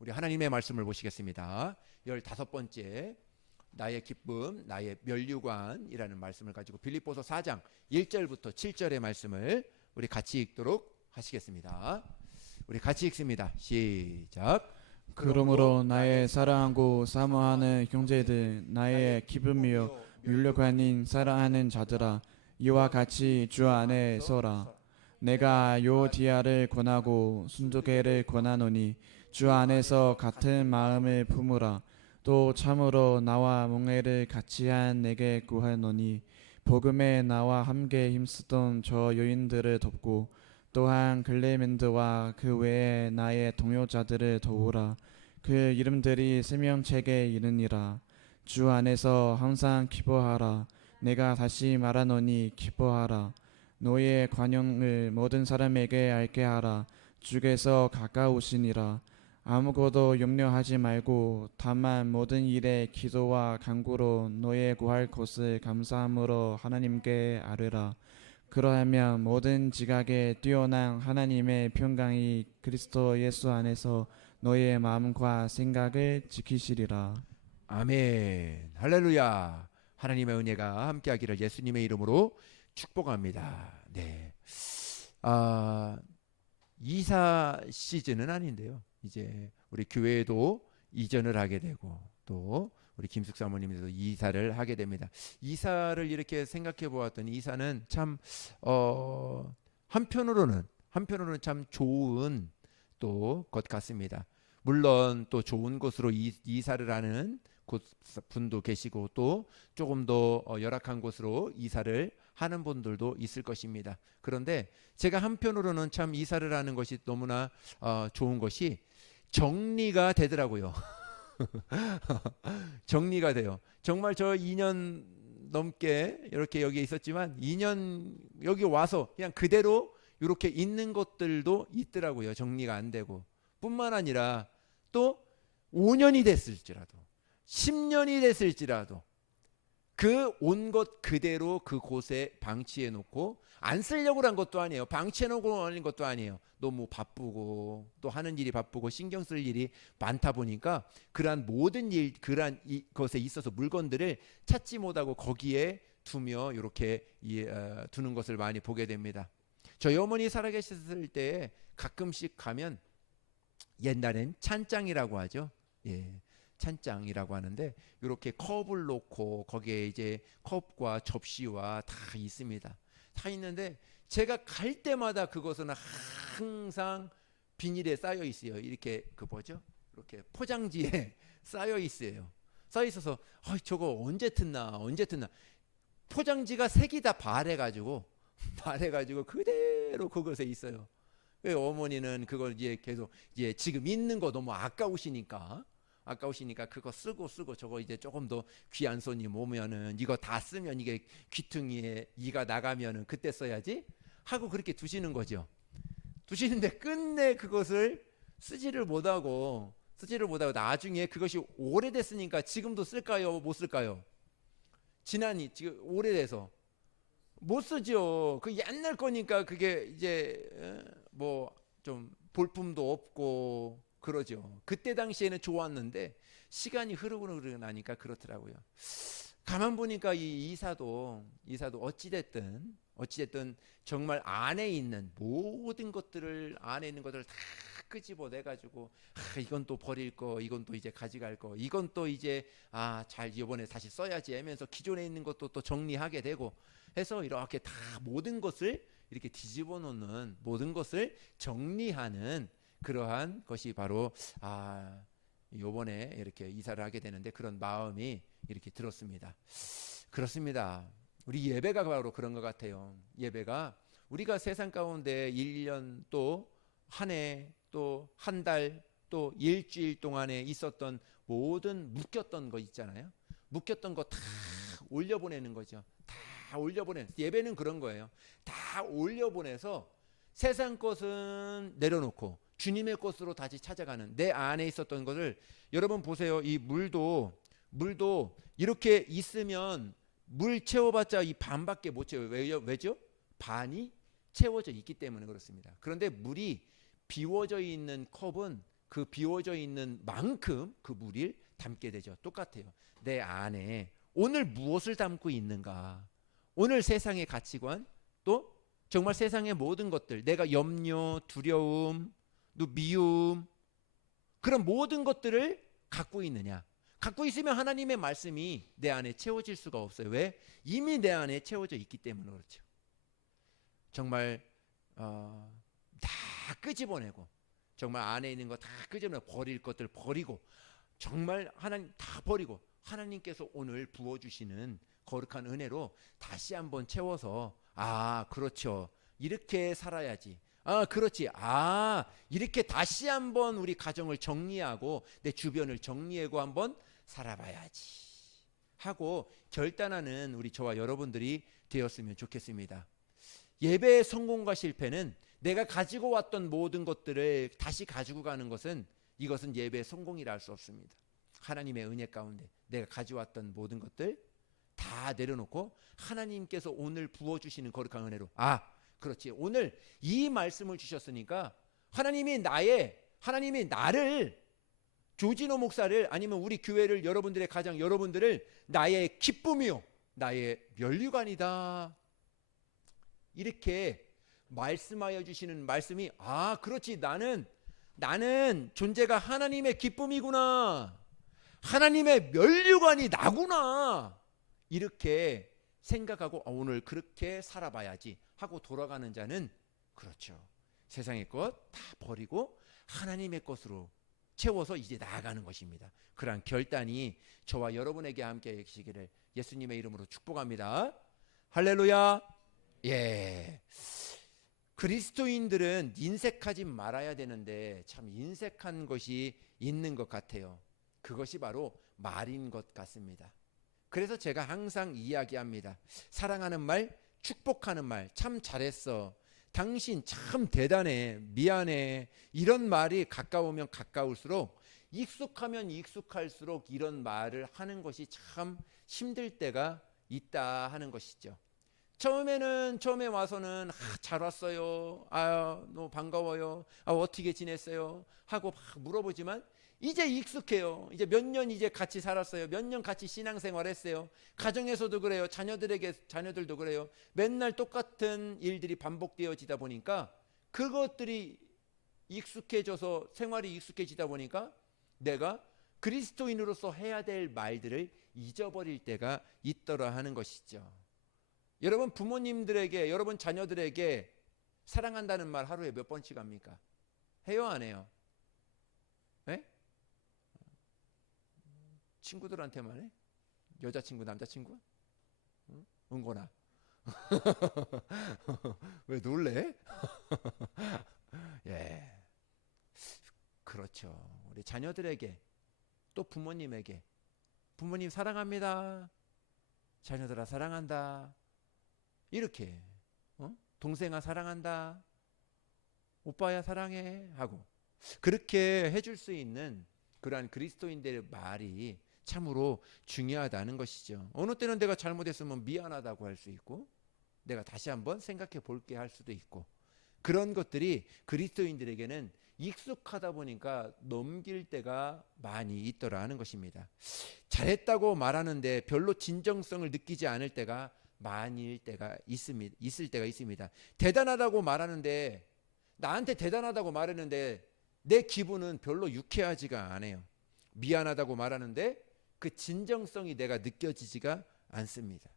우리 하나님의 말씀을 보시겠습니다. 15번째 나의 기쁨, 나의 면류관이라는 말씀을 가지고 빌립보서 4장 1절부터 7절의 말씀을 우리 같이 읽도록 하시겠습니다. 우리 같이 읽습니다. 시작. 그러므로 나의 사랑하고 사모하는 형제들, 나의 기쁨이요 면류관인 사랑하는 자들아, 이와 같이 주 안에 서라. 내가 요디아를 권하고 순도계를 권하노니 주 안에서 같은 마음을 품으라. 또 참으로 나와 멍에를 같이한 내게 구하노니 복음에 나와 함께 힘쓰던 저 여인들을 돕고 또한 글레멘드와 그 외에 나의 동료자들을 도우라. 그 이름들이 생명책에 이르니라. 주 안에서 항상 기뻐하라. 내가 다시 말하노니 기뻐하라. 너의 관용을 모든 사람에게 알게 하라. 주께서 가까우시니라. 아무것도 염려하지 말고 다만 모든 일에 기도와 간구로 너의 구할 것을 감사함으로 하나님께 아뢰라. 그러하면 모든 지각에 뛰어난 하나님의 평강이 그리스도 예수 안에서 너의 마음과 생각을 지키시리라. 아멘. 할렐루야. 하나님의 은혜가 함께하기를 예수님의 이름으로 축복합니다. 네. 이사 시즌은 아닌데요. 이제 우리 교회도 이전을 하게 되고 또 우리 김숙 사모님도 이사를 하게 됩니다. 이사를 이렇게 생각해 보았더니 이사는 참 한편으로는 참 좋은 또 것 같습니다. 물론 또 좋은 곳으로 이사를 하는 분도 계시고 또 조금 더 열악한 곳으로 이사를 하는 분들도 있을 것입니다. 그런데 제가 한편으로는 참 이사를 하는 것이 너무나 좋은 것이 정리가 되더라고요. 정리가 돼요. 정말 저 2년 넘게 이렇게 여기 있었지만 2년 여기 와서 그냥 그대로 이렇게 있는 것들도 있더라고요. 정리가 안 되고 뿐만 아니라 또 5년이 됐을지라도 10년이 됐을지라도 그 온 것 그대로 그곳에 방치해 놓고 안 쓰려고 한 것도 아니에요. 방치해 놓고 하는 것도 아니에요. 너무 바쁘고 또 하는 일이 바쁘고 신경 쓸 일이 많다 보니까 그러한 모든 일, 그러한 것에 있어서 물건들을 찾지 못하고 거기에 두며 이렇게 두는 것을 많이 보게 됩니다. 저희 어머니 살아계셨을 때 가끔씩 가면 옛날엔 찬장이라고 하죠. 예. 찬장이라고 하는데 이렇게 컵을 놓고 거기에 이제 컵과 접시와 다 있습니다. 다 있는데 제가 갈 때마다 그것은 항상 비닐에 쌓여 있어요. 이렇게 그 뭐죠? 이렇게 포장지에 쌓여 있어요. 쌓여 있어서 저거 언제 뜯나 포장지가 색이 다 바래가지고 그대로 그것에 있어요. 어머니는 그걸 이제 계속 이제 지금 있는 거 너무 아까우시니까 그거 쓰고 저거 이제 조금 더 귀한 손님 오면은 이거 다 쓰면 이게 귀퉁이에 이가 나가면은 그때 써야지 하고 그렇게 두시는 거죠. 두시는데 끝내 그것을 쓰지를 못하고 나중에 그것이 오래됐으니까 지금도 쓸까요? 못 쓸까요? 지금 오래돼서 못 쓰죠. 그 옛날 거니까 그게 이제 뭐 좀 볼품도 없고 그러죠. 그때 당시에는 좋았는데 시간이 흐르고 나니까 그렇더라고요. 가만 보니까 이 이사도 어찌됐든 정말 안에 있는 모든 것들을 안에 있는 것들을 다 끄집어내 가지고 이건 또 버릴 거, 이건 또 이제 가져갈 거, 이건 또 이제 잘 이번에 다시 써야지 하면서 기존에 있는 것도 또 정리하게 되고 해서 이렇게 다 모든 것을 이렇게 뒤집어 놓는 모든 것을 정리하는 그러한 것이 바로 요번에 이렇게 이사를 하게 되는데 그런 마음이 이렇게 들었습니다. 그렇습니다. 우리 예배가 바로 그런 것 같아요. 예배가 우리가 세상 가운데 1년 또 한 해 또 한 달 또 일주일 동안에 있었던 모든 묶였던 거 있잖아요. 묶였던 거 다 올려보내는 거죠. 다 올려보내는 예배는 그런 거예요. 다 올려보내서 세상 것은 내려놓고 주님의 것으로 다시 찾아가는 내 안에 있었던 것을 여러분 보세요. 이 물도 이렇게 있으면 물 채워봤자 이 반밖에 못 채워요. 왜죠? 반이 채워져 있기 때문에 그렇습니다. 그런데 물이 비워져 있는 컵은 그 비워져 있는 만큼 그 물을 담게 되죠. 똑같아요. 내 안에 오늘 무엇을 담고 있는가? 오늘 세상의 가치관, 또 정말 세상의 모든 것들, 내가 염려, 두려움, 또 미움, 그런 모든 것들을 갖고 있느냐? 갖고 있으면 하나님의 말씀이 내 안에 채워질 수가 없어요. 왜? 이미 내 안에 채워져 있기 때문에 그렇죠. 정말 다 끄집어내고, 정말 안에 있는 거 다 끄집어내고, 버릴 것들 버리고, 정말 하나님 다 버리고, 하나님께서 오늘 부어주시는 거룩한 은혜로 다시 한번 채워서, 아 그렇죠, 이렇게 살아야지, 아 그렇지, 아 이렇게 다시 한번 우리 가정을 정리하고 내 주변을 정리하고 한번 살아봐야지 하고 결단하는 우리 저와 여러분들이 되었으면 좋겠습니다. 예배의 성공과 실패는 내가 가지고 왔던 모든 것들을 다시 가지고 가는 것은, 이것은 예배의 성공이라 할 수 없습니다. 하나님의 은혜 가운데 내가 가져왔던 모든 것들 다 내려놓고 하나님께서 오늘 부어주시는 거룩한 은혜로, 아 그렇지, 오늘 이 말씀을 주셨으니까 하나님이 나를, 조진호 목사를, 아니면 우리 교회를, 여러분들의 가정, 여러분들을 나의 기쁨이요 나의 면류관이다, 이렇게 말씀하여 주시는 말씀이, 아 그렇지, 나는 존재가 하나님의 기쁨이구나, 하나님의 면류관이 나구나, 이렇게 생각하고 오늘 그렇게 살아봐야지 하고 돌아가는 자는, 그렇죠, 세상의 것 다 버리고 하나님의 것으로 채워서 이제 나아가는 것입니다. 그러한 결단이 저와 여러분에게 함께 계시기를 예수님의 이름으로 축복합니다. 할렐루야. 예. 그리스도인들은 인색하지 말아야 되는데 참 인색한 것이 있는 것 같아요. 그것이 바로 말인 것 같습니다. 그래서 제가 항상 이야기합니다. 사랑하는 말, 축복하는 말, 참 잘했어, 당신 참 대단해, 미안해, 이런 말이 가까우면 가까울수록, 익숙하면 익숙할수록 이런 말을 하는 것이 참 힘들 때가 있다 하는 것이죠. 처음에 와서는 잘 왔어요, 너무 반가워요, 어떻게 지냈어요 하고 막 물어보지만 이제 익숙해요. 이제 몇 년 이제 같이 살았어요. 몇 년 같이 신앙생활했어요. 가정에서도 그래요. 자녀들도 그래요. 맨날 똑같은 일들이 반복되어지다 보니까 그것들이 익숙해져서, 생활이 익숙해지다 보니까 내가 그리스도인으로서 해야 될 말들을 잊어버릴 때가 있더라 하는 것이죠. 여러분 부모님들에게, 여러분 자녀들에게 사랑한다는 말 하루에 몇 번씩 합니까? 해요, 안 해요? 네? 친구들한테만 해? 여자친구, 남자친구? 응? 은곤아. 왜 놀래? 예. 그렇죠. 우리 자녀들에게, 또 부모님에게, 부모님 사랑합니다, 자녀들아 사랑한다, 이렇게, 동생아 사랑한다, 오빠야 사랑해 하고 그렇게 해줄 수 있는 그러한 그리스도인들의 말이 참으로 중요하다는 것이죠. 어느 때는 내가 잘못했으면 미안하다고 할 수 있고, 내가 다시 한번 생각해 볼게 할 수도 있고, 그런 것들이 그리스도인들에게는 익숙하다 보니까 넘길 때가 많이 있더라 하는 것입니다. 잘했다고 말하는데 별로 진정성을 느끼지 않을 때가 많을 때가 있을 때가 있습니다. 대단하다고 말하는데, 나한테 대단하다고 말했는데 내 기분은 별로 유쾌하지가 않아요. 미안하다고 말하는데 그 진정성이 내가 느껴지지가 않습니다.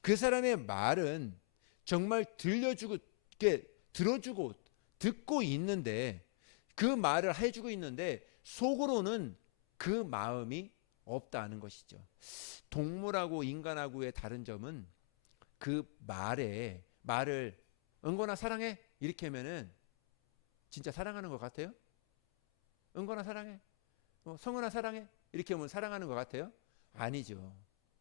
그 사람의 말은 정말 들려주고, 들어주고 듣고 있는데, 그 말을 해주고 있는데 속으로는 그 마음이 없다는 것이죠. 동물하고 인간하고의 다른 점은 그 말을 은건아 사랑해 이렇게 하면은 진짜 사랑하는 것 같아요? 은건아 사랑해, 성은아 사랑해 이렇게 하면 사랑하는 것 같아요? 아니죠.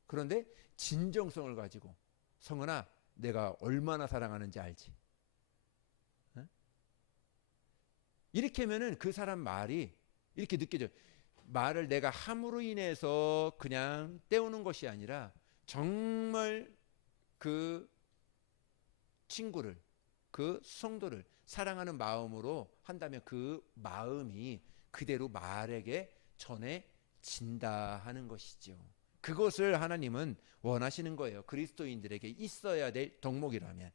그런데 진정성을 가지고, 성은아 내가 얼마나 사랑하는지 알지? 응? 이렇게 하면은 그 사람 말이 이렇게 느껴져요. 말을 내가 함으로 인해서 그냥 때우는 것이 아니라 정말 그 친구를, 그 성도를 사랑하는 마음으로 한다면 그 마음이 그대로 말에게 전해진다 하는 것이죠. 그것을 하나님은 원하시는 거예요. 그리스도인들에게 있어야 될 덕목이라면.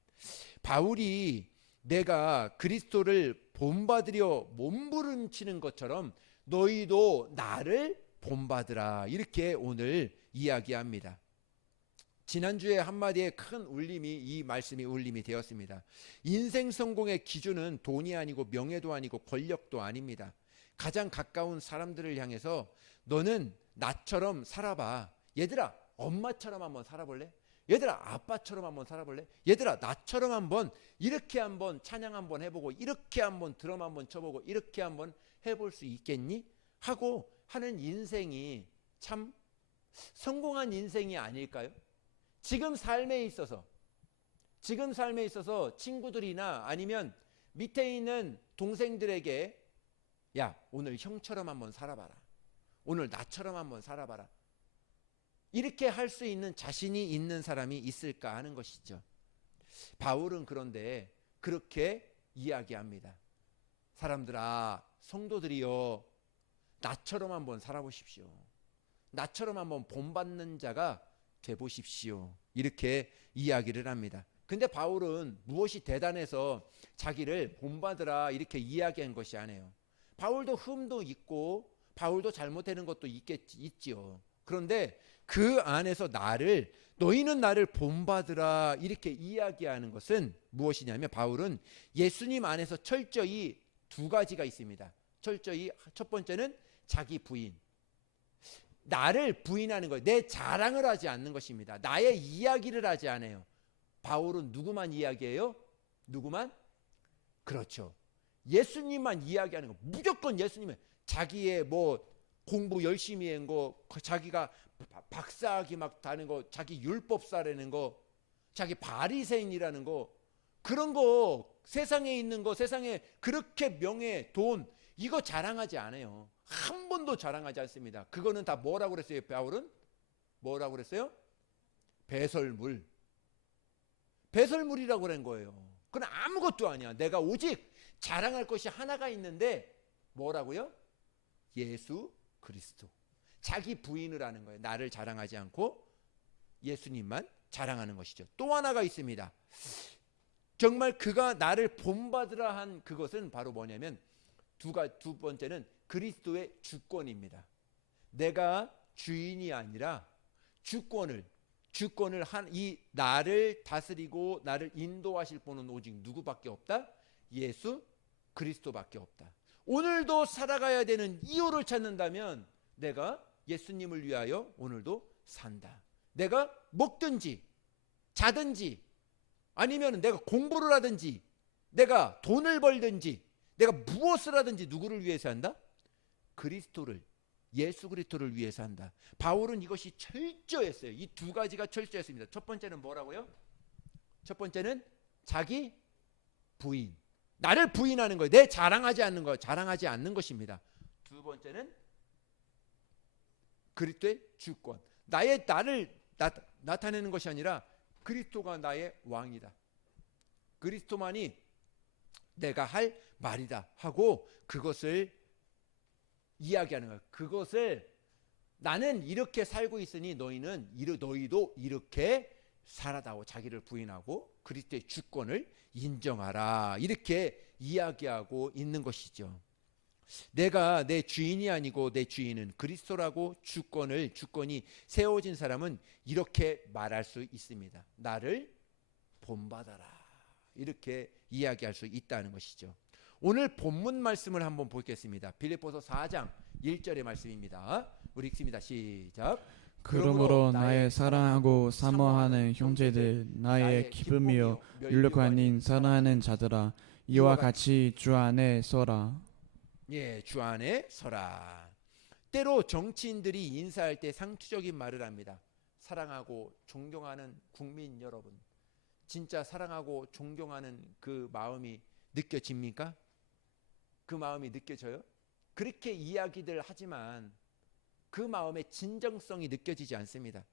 바울이 내가 그리스도를 본받으려 몸부림치는 것처럼 너희도 나를 본받으라, 이렇게 오늘 이야기합니다. 지난주에 한마디에 큰 울림이, 이 말씀이 울림이 되었습니다. 인생 성공의 기준은 돈이 아니고 명예도 아니고 권력도 아닙니다. 가장 가까운 사람들을 향해서 너는 나처럼 살아봐. 얘들아, 엄마처럼 한번 살아볼래? 얘들아, 아빠처럼 한번 살아볼래? 얘들아, 나처럼 한번 이렇게 한번 찬양 한번 해보고, 이렇게 한번 드럼 한번 쳐보고, 이렇게 한번 해볼 수 있겠니? 하고 하는 인생이 참 성공한 인생이 아닐까요? 지금 삶에 있어서 친구들이나 아니면 밑에 있는 동생들에게 야, 오늘 형처럼 한번 살아봐라. 오늘 나처럼 한번 살아봐라. 이렇게 할 수 있는 자신이 있는 사람이 있을까 하는 것이죠. 바울은 그런데 그렇게 이야기합니다. 사람들아, 성도들이여, 나처럼 한번 살아보십시오. 나처럼 한번 본받는 자가 되보십시오. 이렇게 이야기를 합니다. 근데 바울은 무엇이 대단해서 자기를 본받으라 이렇게 이야기한 것이 아니에요. 바울도 흠도 있고 바울도 잘못되는 것도 있지요. 그런데 그 안에서 너희는 나를 본받으라 이렇게 이야기하는 것은 무엇이냐면, 바울은 예수님 안에서 철저히 두 가지가 있습니다. 철저히 첫 번째는 자기 부인, 나를 부인하는 거예요. 내 자랑을 하지 않는 것입니다. 나의 이야기를 하지 않아요. 바울은 누구만 이야기해요? 누구만? 그렇죠. 예수님만 이야기하는 거. 무조건 예수님은 자기의 뭐 공부 열심히 한 거, 자기가 박사학위 막 다는 거, 자기 율법사라는 거, 자기 바리새인이라는 거, 그런 거, 세상에 있는 거, 세상에 그렇게 명예, 돈, 이거 자랑하지 않아요. 한 번도 자랑하지 않습니다. 그거는 다 뭐라고 그랬어요? 바울은 뭐라고 그랬어요? 배설물이라고 그런 거예요. 그건 아무것도 아니야. 내가 오직 자랑할 것이 하나가 있는데 뭐라고요? 예수 그리스도. 자기 부인을 하는 거예요. 나를 자랑하지 않고 예수님만 자랑하는 것이죠. 또 하나가 있습니다. 정말 그가 나를 본받으라 한 그것은 바로 뭐냐면, 두 번째는 그리스도의 주권입니다. 내가 주인이 아니라 주권을 한 이 나를 다스리고 나를 인도하실 분은 오직 누구밖에 없다? 예수 그리스도밖에 없다. 오늘도 살아가야 되는 이유를 찾는다면 내가 예수님을 위하여 오늘도 산다. 내가 먹든지 자든지 아니면 내가 공부를 하든지 내가 돈을 벌든지 내가 무엇을 하든지 누구를 위해서 한다? 그리스도를, 예수 그리스도를 위해서 한다. 바울은 이것이 철저했어요. 이 두 가지가 철저했습니다. 첫 번째는 뭐라고요? 첫 번째는 자기 부인, 나를 부인하는 거예요. 내 자랑하지 않는 거, 자랑하지 않는 것입니다. 두 번째는 그리스도의 주권, 나를 나타내는 것이 아니라 그리스도가 나의 왕이다. 그리스도만이 내가 할 말이다 하고 그것을 이야기하는 거예요. 그것을 나는 이렇게 살고 있으니 너희도 이렇게 살아다오. 자기를 부인하고 그리스도의 주권을 인정하라. 이렇게 이야기하고 있는 것이죠. 내가 내 주인이 아니고 내 주인은 그리스도라고 주권이 세워진 사람은 이렇게 말할 수 있습니다. 나를 본받아라. 이렇게 이야기할 수 있다는 것이죠. 오늘 본문 말씀을 한번 보겠습니다. 빌립보서 4장 1절의 말씀입니다. 우리 읽습니다. 시작. 그러므로 나의 사랑하고 사모하는 형제들, 나의 기쁨이요 율력하니 사랑하는 자들아, 이와 같이 주 안에 서라. 예, 주 안에 서라. 때로 정치인들이 인사할 때 상투적인 말을 합니다. 사랑하고 존경하는 국민 여러분, 진짜 사랑하고 존경하는 그 마음이 느껴집니까? 그 마음이 느껴져요? 그렇게 이야기들 하지만 그 마음의 진정성이 느껴지지 않습니다.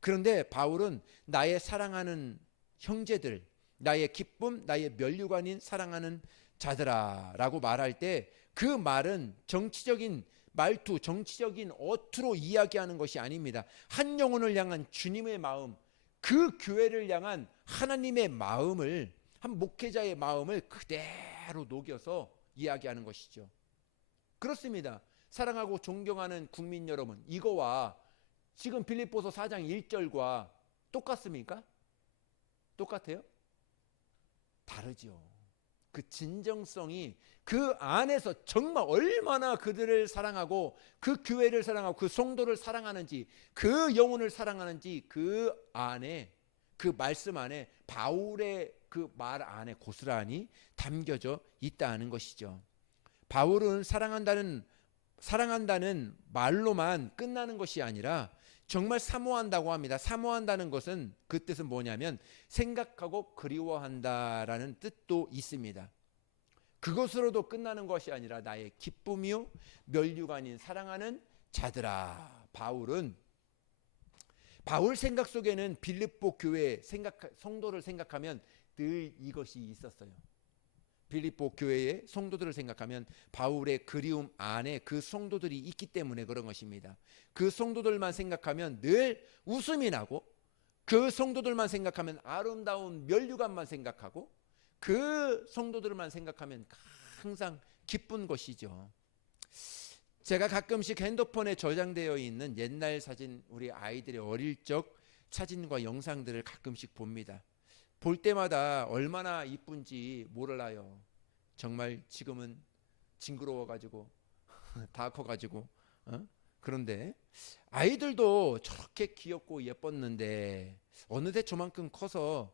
그런데 바울은 나의 사랑하는 형제들, 나의 기쁨, 나의 면류관인 사랑하는 자들아 라고 말할 때 그 말은 정치적인 말투, 정치적인 어투로 이야기하는 것이 아닙니다. 한 영혼을 향한 주님의 마음, 그 교회를 향한 하나님의 마음을, 한 목회자의 마음을 그대로 녹여서 이야기하는 것이죠. 그렇습니다. 사랑하고 존경하는 국민 여러분, 이거와 지금 빌립보서 4장 1절과 똑같습니까? 똑같아요? 다르죠. 그 진정성이 그 안에서 정말 얼마나 그들을 사랑하고 그 교회를 사랑하고 그 성도를 사랑하는지, 그 영혼을 사랑하는지, 그 안에, 그 말씀 안에, 바울의 그 말 안에 고스란히 담겨져 있다는 것이죠. 바울은 사랑한다는 말로만 끝나는 것이 아니라 정말 사모한다고 합니다. 사모한다는 것은 그 뜻은 뭐냐면 생각하고 그리워한다라는 뜻도 있습니다. 그것으로도 끝나는 것이 아니라 나의 기쁨이요 멸류가 아닌 사랑하는 자들아. 바울 생각 속에는 빌립보 교회 성도를 생각하면 늘 이것이 있었어요. 빌립보 교회의 성도들을 생각하면 바울의 그리움 안에 그 성도들이 있기 때문에 그런 것입니다. 그 성도들만 생각하면 늘 웃음이 나고, 그 성도들만 생각하면 아름다운 면류관만 생각하고, 그 성도들만 생각하면 항상 기쁜 것이죠. 제가 가끔씩 핸드폰에 저장되어 있는 옛날 사진, 우리 아이들의 어릴 적 사진과 영상들을 가끔씩 봅니다. 볼 때마다 얼마나 이쁜지 몰라요. 정말 지금은 징그러워가지고 다 커가지고 그런데 아이들도 저렇게 귀엽고 예뻤는데 어느새 저만큼 커서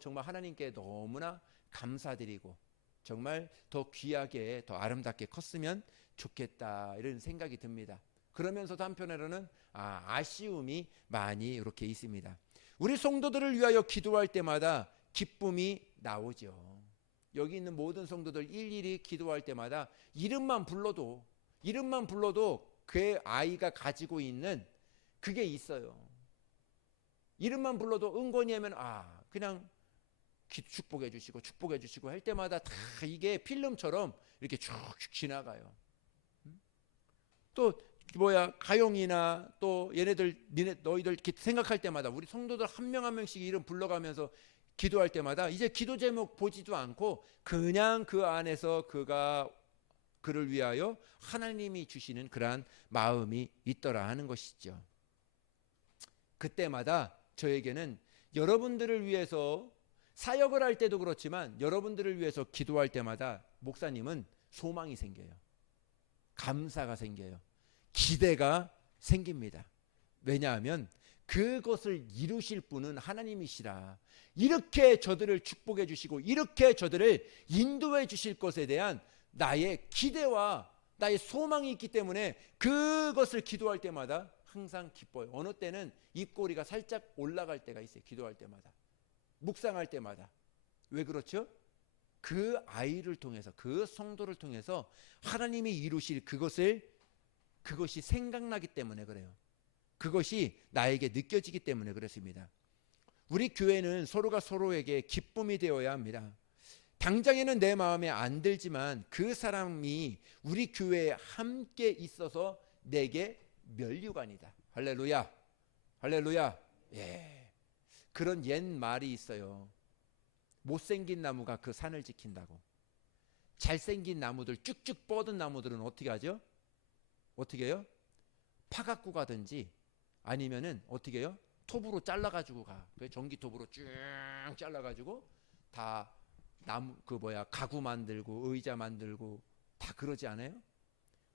정말 하나님께 너무나 감사드리고 정말 더 귀하게 더 아름답게 컸으면 좋겠다 이런 생각이 듭니다. 그러면서도 한편으로는 아쉬움이 많이 이렇게 있습니다. 우리 성도들을 위하여 기도할 때마다 기쁨이 나오죠. 여기 있는 모든 성도들 일일이 기도할 때마다 이름만 불러도 그 아이가 가지고 있는 그게 있어요. 이름만 불러도 은건이 하면 그냥 축복해 주시고 할 때마다 다 이게 필름처럼 이렇게 쭉쭉 지나가요. 또 가영이나 또 얘네들 너희들 생각할 때마다 우리 성도들 한 명 한 명씩 이름 불러가면서 기도할 때마다 이제 기도 제목 보지도 않고 그냥 그 안에서 그를 위하여 하나님이 주시는 그러한 마음이 있더라 하는 것이죠. 그때마다 저에게는 여러분들을 위해서 사역을 할 때도 그렇지만 여러분들을 위해서 기도할 때마다 목사님은 소망이 생겨요. 감사가 생겨요. 기대가 생깁니다. 왜냐하면 그것을 이루실 분은 하나님이시라. 이렇게 저들을 축복해 주시고 이렇게 저들을 인도해 주실 것에 대한 나의 기대와 나의 소망이 있기 때문에 그것을 기도할 때마다 항상 기뻐요. 어느 때는 입꼬리가 살짝 올라갈 때가 있어요. 기도할 때마다, 묵상할 때마다. 왜 그렇죠? 그 아이를 통해서, 그 성도를 통해서 하나님이 이루실 그것이 생각나기 때문에 그래요. 그것이 나에게 느껴지기 때문에 그렇습니다. 우리 교회는 서로가 서로에게 기쁨이 되어야 합니다. 당장에는 내 마음에 안 들지만 그 사람이 우리 교회에 함께 있어서 내게 면류관이다. 할렐루야. 할렐루야. 예. 그런 옛 말이 있어요. 못생긴 나무가 그 산을 지킨다고. 잘생긴 나무들, 쭉쭉 뻗은 나무들은 어떻게 하죠? 어떻게 해요? 파 갖고 가든지 아니면은 어떻게 해요? 톱으로 잘라가지고 가. 전기톱으로 쭉 잘라가지고 다 나무 가구 만들고 의자 만들고 다 그러지 않아요?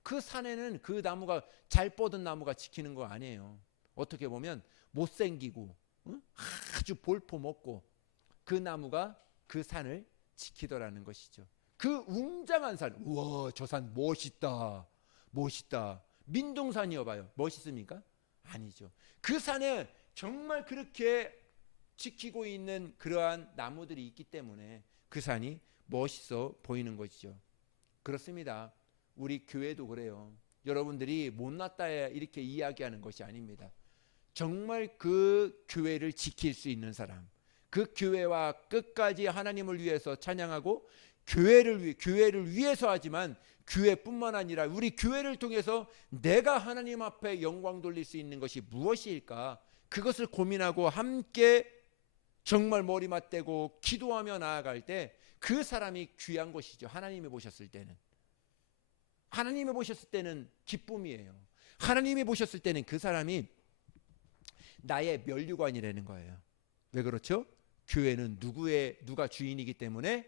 그 산에는 그 나무가 잘 뻗은 나무가 지키는 거 아니에요. 어떻게 보면 못생기고 아주 볼품없고 그 나무가 그 산을 지키더라는 것이죠. 그 웅장한 산, 우와 저 산 멋있다. 민둥산이여 봐요. 멋있습니까? 아니죠. 그 산에 정말 그렇게 지키고 있는 그러한 나무들이 있기 때문에 그 산이 멋있어 보이는 것이죠. 그렇습니다. 우리 교회도 그래요. 여러분들이 못났다 이렇게 이야기하는 것이 아닙니다. 정말 그 교회를 지킬 수 있는 사람, 그 교회와 끝까지 하나님을 위해서 찬양하고 교회를 위해서 하지만 교회뿐만 아니라 우리 교회를 통해서 내가 하나님 앞에 영광 돌릴 수 있는 것이 무엇일까? 그것을 고민하고 함께 정말 머리 맞대고 기도하며 나아갈 때 그 사람이 귀한 것이죠. 하나님이 보셨을 때는. 하나님이 보셨을 때는 기쁨이에요. 하나님이 보셨을 때는 그 사람이 나의 면류관이라는 거예요. 왜 그렇죠? 교회는 누가 주인이기 때문에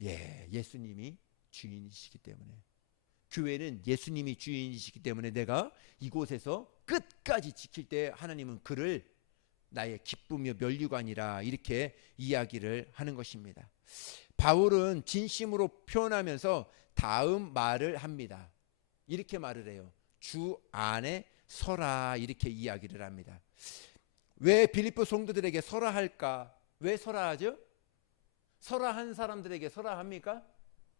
예수님이 주인이시기 때문에, 교회는 예수님이 주인이시기 때문에 내가 이곳에서 끝까지 지킬 때 하나님은 그를 나의 기쁨이요 면류관이라 이렇게 이야기를 하는 것입니다. 바울은 진심으로 표현하면서 다음 말을 합니다. 이렇게 말을 해요. 주 안에 서라 이렇게 이야기를 합니다. 왜 빌립보 성도들에게 서라 할까? 왜 서라 하죠? 서라 한 사람들에게 서라 합니까?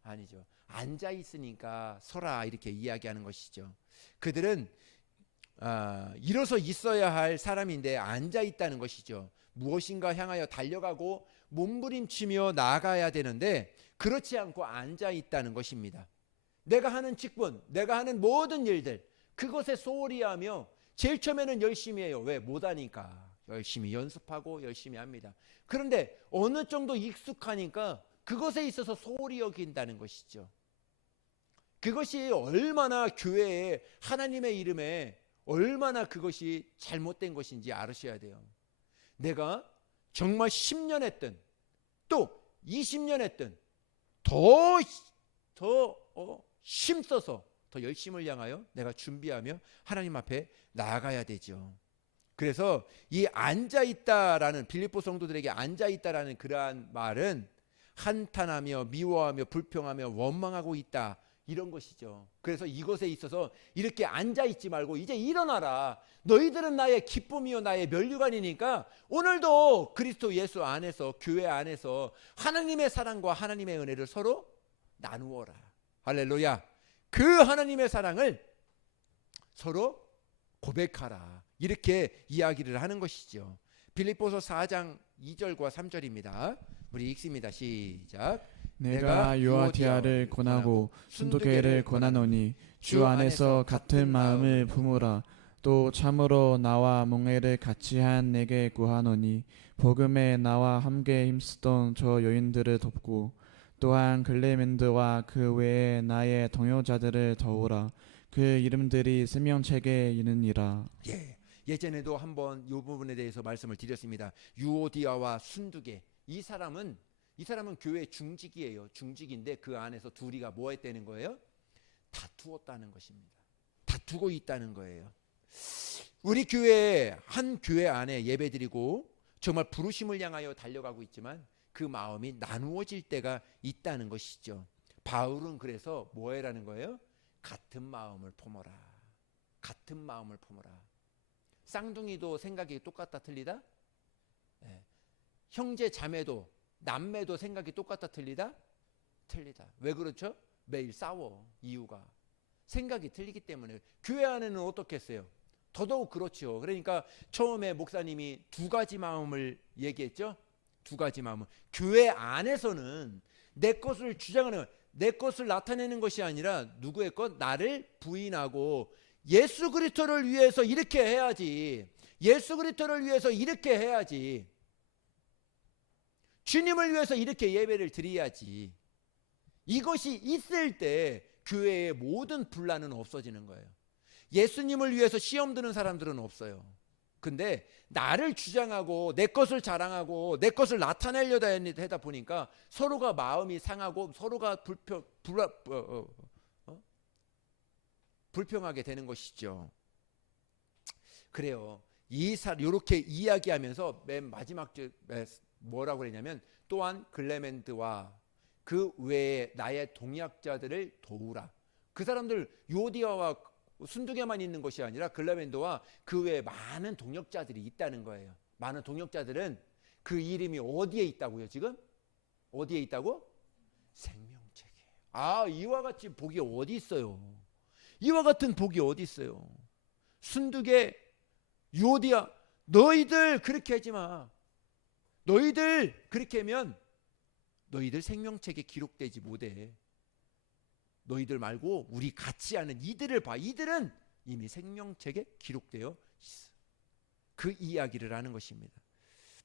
아니죠. 앉아 있으니까 서라 이렇게 이야기하는 것이죠. 그들은 일어서 있어야 할 사람인데 앉아 있다는 것이죠. 무엇인가 향하여 달려가고 몸부림치며 나아가야 되는데 그렇지 않고 앉아 있다는 것입니다. 내가 하는 직분, 내가 하는 모든 일들 그것에 소홀히 하며 제일 처음에는 열심히 해요. 왜? 못하니까 열심히 연습하고 열심히 합니다. 그런데 어느 정도 익숙하니까 그것에 있어서 소홀히 여긴다는 것이죠. 그것이 얼마나 교회에 하나님의 이름에 얼마나 그것이 잘못된 것인지 알으셔야 돼요. 내가 정말 10년 했든 또 20년 했든 더 힘써서 더 열심을 향하여 내가 준비하며 하나님 앞에 나아가야 되죠. 그래서 이 앉아있다라는 빌립보 성도들에게 앉아있다라는 그러한 말은 한탄하며 미워하며 불평하며 원망하고 있다 이런 것이죠. 그래서 이것에 있어서 이렇게 앉아있지 말고 이제 일어나라. 너희들은 나의 기쁨이요 나의 면류관이니까 오늘도 그리스도 예수 안에서 교회 안에서 하나님의 사랑과 하나님의 은혜를 서로 나누어라. 할렐루야. 그 하나님의 사랑을 서로 고백하라. 이렇게 이야기를 하는 것이죠. 빌립보서 4장 2절과 3절입니다. 우리 읽습니다. 시작. 내가 유아디아를 권하고 순두계를 권하노니 주 안에서 같은 마음을 품으라. 또 참으로 나와 몽회를 같이 한 내게 구하노니 복음에 나와 함께 힘쓰던 저 여인들을 돕고 또한 글레멘드와 그 외에 나의 동요자들을 도우라. 그 이름들이 생명책에 있느니라. 예전에도 한번 이 부분에 대해서 말씀을 드렸습니다. 유오디아와 순두계 이 사람은 교회 중직이에요. 중직인데 그 안에서 둘이가 뭐 했다는 거예요? 다투었다는 것입니다. 다투고 있다는 거예요. 우리 교회 한 교회 안에 예배드리고 정말 부르심을 향하여 달려가고 있지만 그 마음이 나누어질 때가 있다는 것이죠. 바울은 그래서 뭐 해라는 거예요? 같은 마음을 품어라. 같은 마음을 품어라. 쌍둥이도 생각이 똑같다 틀리다? 형제 자매도 남매도 생각이 똑같다 틀리다? 틀리다. 왜 그렇죠? 매일 싸워. 이유가 생각이 틀리기 때문에. 교회 안에는 어떻게 했어요? 더더욱 그렇죠. 그러니까 처음에 목사님이 두 가지 마음을 얘기했죠. 두 가지 마음을. 교회 안에서는 내 것을 주장하는, 내 것을 나타내는 것이 아니라 누구의 것? 나를 부인하고 예수 그리스도를 위해서 이렇게 해야지. 예수 그리스도를 위해서 이렇게 해야지. 주님을 위해서 이렇게 예배를 드려야지. 이것이 있을 때 교회의 모든 분란은 없어지는 거예요. 예수님을 위해서 시험 드는 사람들은 없어요. 근데 나를 주장하고 내 것을 자랑하고 내 것을 나타내려다 하다 보니까 서로가 마음이 상하고 서로가 불평하게 되는 것이죠. 그래요. 이렇게 이야기하면서 맨 마지막 뭐라고 그랬냐면 또한 글레멘드와 그 외에 나의 동역자들을 도우라. 그 사람들 요디아와 순두개만 있는 것이 아니라 글레멘드와 그 외에 많은 동역자들이 있다는 거예요. 많은 동역자들은 그 이름이 어디에 있다고요? 지금 어디에 있다고? 생명책에. 이와 같이 복이 어디 있어요? 이와 같은 복이 어디 있어요? 순두개, 요디아, 너희들 그렇게 하지 마. 너희들 그렇게 하면 너희들 생명책에 기록되지 못해. 너희들 말고 우리 같이 하는 이들을 봐. 이들은 이미 생명책에 기록되어 있어. 그 이야기를 하는 것입니다.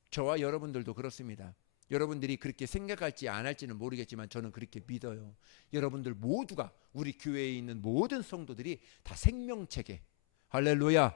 저와 여러분들도 그렇습니다. 여러분들이 그렇게 생각할지 안 할지는 모르겠지만 저는 그렇게 믿어요. 여러분들 모두가, 우리 교회에 있는 모든 성도들이 다 생명책에, 할렐루야,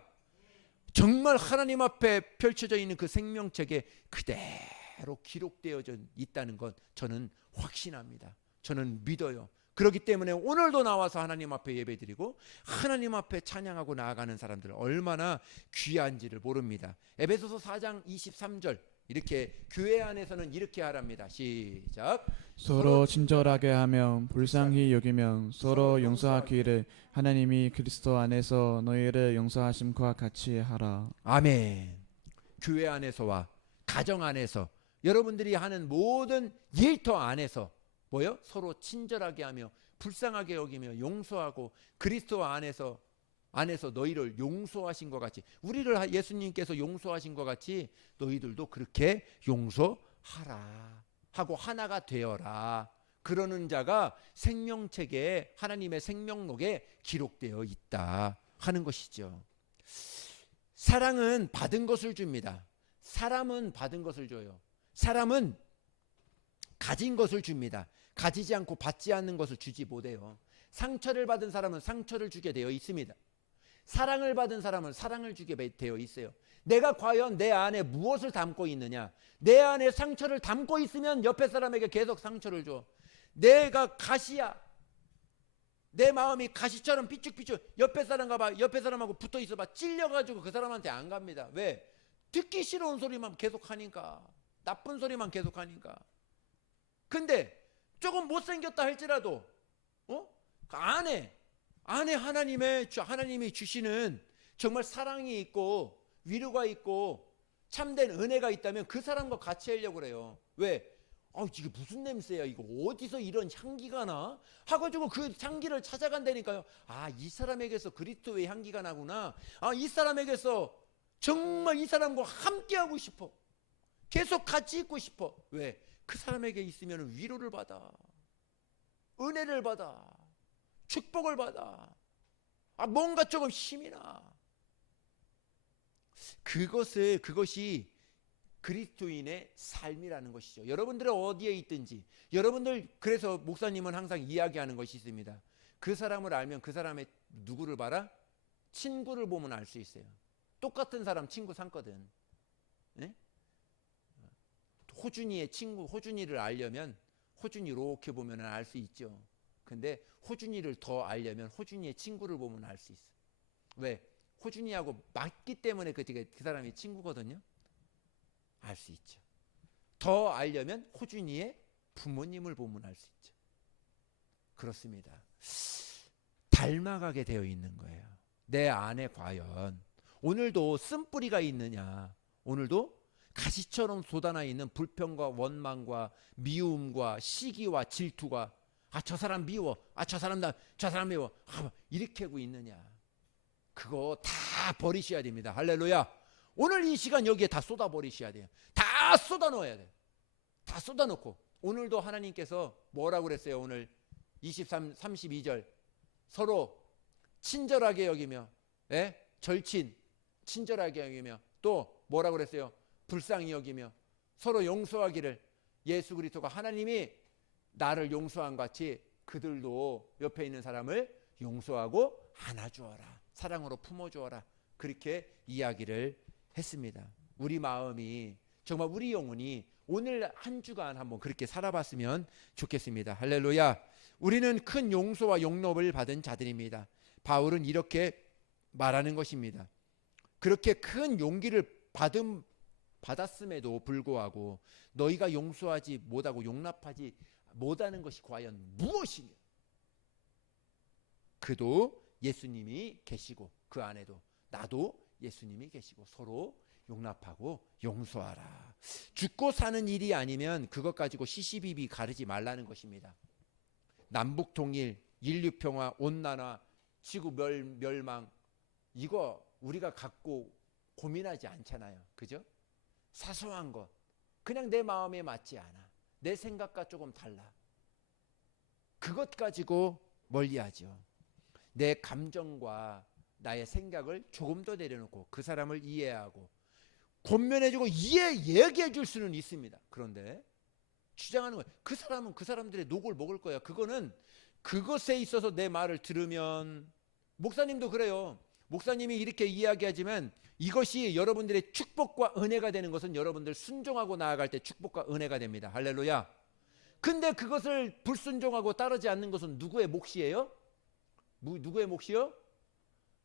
정말 하나님 앞에 펼쳐져 있는 그 생명책에 그대로 기록되어져 있다는 것 저는 확신합니다. 저는 믿어요. 그렇기 때문에 오늘도 나와서 하나님 앞에 예배드리고 하나님 앞에 찬양하고 나아가는 사람들 얼마나 귀한지를 모릅니다. 에베소서 4장 23절 이렇게 교회 안에서는 이렇게 하랍니다. 시작. 서로 친절하게 하며 불쌍히 여기며 서로 용서하기를 하나님이 그리스도 안에서 너희를 용서하심과 같이 하라. 아멘. 교회 안에서와 가정 안에서 여러분들이 하는 모든 일터 안에서 뭐요? 서로 친절하게 하며 불쌍하게 여기며 용서하고 그리스도 안에서 너희를 용서하신 것 같이, 우리를 예수님께서 용서하신 것 같이 너희들도 그렇게 용서하라 하고 하나가 되어라. 그러는 자가 생명책에, 하나님의 생명록에 기록되어 있다 하는 것이죠. 사랑은 받은 것을 줍니다. 사람은 받은 것을 줘요. 사람은 가진 것을 줍니다. 가지지 않고 받지 않는 것을 주지 못해요. 상처를 받은 사람은 상처를 주게 되어 있습니다. 사랑을 받은 사람은 사랑을 주게 되어 있어요. 내가 과연 내 안에 무엇을 담고 있느냐? 내 안에 상처를 담고 있으면 옆에 사람에게 계속 상처를 줘. 내가 가시야, 내 마음이 가시처럼 삐죽삐죽, 옆에 사람과 봐, 옆에 사람하고 붙어 있어봐, 찔려가지고 그 사람한테 안 갑니다. 왜? 듣기 싫은 소리만 계속 하니까, 나쁜 소리만 계속 하니까. 근데 조금 못생겼다 할지라도 그 안에 하나님이 주시는 정말 사랑이 있고 위로가 있고 참된 은혜가 있다면 그 사람과 같이 하려고 그래요. 왜? 이게 무슨 냄새야, 이거 어디서 이런 향기가 나? 하가지고 그 향기를 찾아간다니까요. 이 사람에게서 그리스도의 향기가 나구나. 이 사람에게서 정말 이 사람과 함께 하고 싶어. 계속 같이 있고 싶어. 왜? 그 사람에게 있으면 위로를 받아, 은혜를 받아, 축복을 받아, 뭔가 조금 힘이 나. 그것이 그리스도인의 삶이라는 것이죠. 여러분들은 어디에 있든지, 여러분들, 그래서 목사님은 항상 이야기하는 것이 있습니다. 그 사람을 알면 그 사람의 누구를 봐라? 친구를 보면 알 수 있어요. 똑같은 사람 친구 삼거든. 네? 호준이의 친구, 호준이를 알려면 호준이 이렇게 보면 알 수 있죠. 근데 호준이를 더 알려면 호준이의 친구를 보면 알 수 있어. 왜? 호준이하고 맞기 때문에 그 사람이 친구거든요. 알 수 있죠. 더 알려면 호준이의 부모님을 보면 알 수 있죠. 그렇습니다. 닮아가게 되어 있는 거예요. 내 안에 과연 오늘도 쓴뿌리가 있느냐? 오늘도 가시처럼 쏟아나 있는 불평과 원망과 미움과 시기와 질투가, 저 사람 미워, 저 사람 미워, 이렇게 하고 있느냐? 그거 다 버리셔야 됩니다. 할렐루야. 오늘 이 시간 여기에 다 쏟아버리셔야 돼요. 다 쏟아넣어야 돼요. 다 쏟아놓고, 오늘도 하나님께서 뭐라고 그랬어요? 오늘 32절 서로 친절하게 여기며, 절친 친절하게 여기며, 또 뭐라고 그랬어요? 불쌍히 여기며 서로 용서하기를, 예수 그리스도가 하나님이 나를 용서한 같이 그들도 옆에 있는 사람을 용서하고 안아주어라, 사랑으로 품어주어라, 그렇게 이야기를 했습니다. 우리 마음이, 정말 우리 영혼이 오늘 한 주간 한번 그렇게 살아봤으면 좋겠습니다. 할렐루야. 우리는 큰 용서와 용납을 받은 자들입니다. 바울은 이렇게 말하는 것입니다. 그렇게 큰 용기를 받았음에도 불구하고 너희가 용서하지 못하고 용납하지 못하는 것이 과연 무엇이냐? 그도 예수님이 계시고 그 안에도 나도 예수님이 계시고 서로 용납하고 용서하라. 죽고 사는 일이 아니면 그것 가지고 시시비비 가르지 말라는 것입니다. 남북 통일, 인류 평화, 온난화, 지구 멸망, 이거 우리가 갖고 고민하지 않잖아요. 그죠? 사소한 것, 그냥 내 마음에 맞지 않아. 내 생각과 조금 달라. 그것 가지고 멀리하죠. 내 감정과 나의 생각을 조금 더 내려놓고 그 사람을 이해하고 권면해주고 얘기해 줄 수는 있습니다. 그런데 주장하는 거예요. 그 사람은 그 사람들의 녹을 먹을 거야. 그거는 그것에 있어서 내 말을 들으면, 목사님도 그래요. 목사님이 이렇게 이야기하지만 이것이 여러분들의 축복과 은혜가 되는 것은 여러분들 순종하고 나아갈 때 축복과 은혜가 됩니다. 할렐루야. 근데 그것을 불순종하고 따르지 않는 것은 누구의 몫이에요? 누구의 몫이요?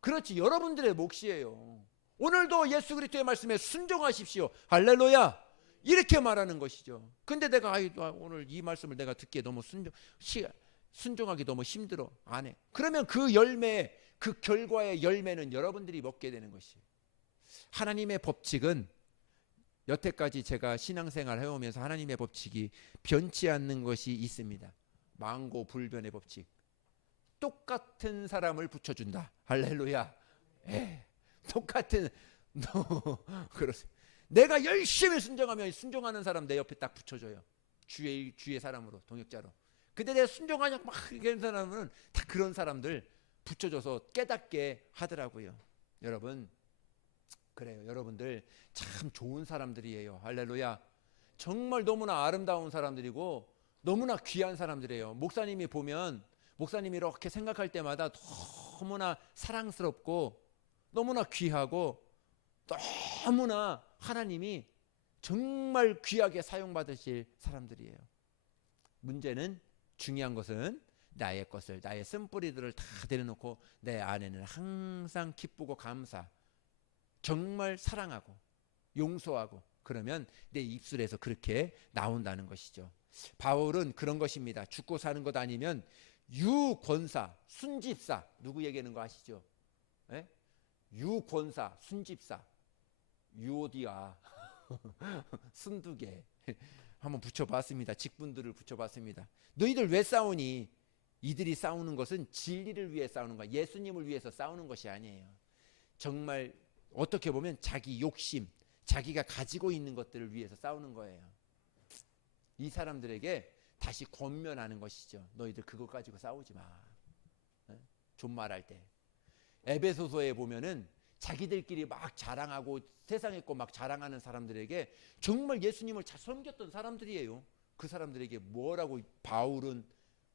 그렇지, 여러분들의 몫이에요. 오늘도 예수 그리스도의 말씀에 순종하십시오. 할렐루야. 이렇게 말하는 것이죠. 근데 내가 오늘 이 말씀을 내가 듣기에 너무 순종하기 너무 힘들어, 안 해. 그러면 그 열매, 그 결과의 열매는 여러분들이 먹게 되는 것이에요. 하나님의 법칙은 여태까지 제가 신앙생활 해오면서 하나님의 법칙이 변치 않는 것이 있습니다. 망고 불변의 법칙. 똑같은 사람을 붙여준다. 할렐루야. 똑같은 그렇습니다. 내가 열심히 순종하면 순종하는 사람 내 옆에 딱 붙여줘요. 주의 사람으로, 동역자로. 근데 내가 순종하냐 막 이런 사람은 다 그런 사람들 붙여줘서 깨닫게 하더라고요. 여러분, 그래요. 여러분들 참 좋은 사람들이에요. 할렐루야. 정말 너무나 아름다운 사람들이고 너무나 귀한 사람들이에요. 목사님이 보면, 목사님이 이렇게 생각할 때마다 너무나 사랑스럽고 너무나 귀하고 너무나 하나님이 정말 귀하게 사용받으실 사람들이에요. 문제는, 중요한 것은 나의 것을, 나의 쓴뿌리들을 다 내려놓고 내 안에는 항상 기쁘고 감사, 정말 사랑하고 용서하고, 그러면 내 입술에서 그렇게 나온다는 것이죠. 바울은 그런 것입니다. 죽고 사는 것 아니면 유권사, 순집사, 누구 얘기하는 거 아시죠? 예? 유권사, 순집사, 유오디아, 순두개 한번 붙여봤습니다. 직분들을 붙여봤습니다. 너희들 왜 싸우니? 이들이 싸우는 것은 진리를 위해 싸우는 거야. 예수님을 위해서 싸우는 것이 아니에요. 정말 어떻게 보면 자기 욕심, 자기가 가지고 있는 것들을 위해서 싸우는 거예요. 이 사람들에게 다시 권면하는 것이죠. 너희들 그거 가지고 싸우지 마. 존말할 때. 에베소서에 보면은 자기들끼리 막 자랑하고 세상에 거 막 자랑하는 사람들에게 정말 예수님을 잘 섬겼던 사람들이에요. 그 사람들에게 뭐라고 바울은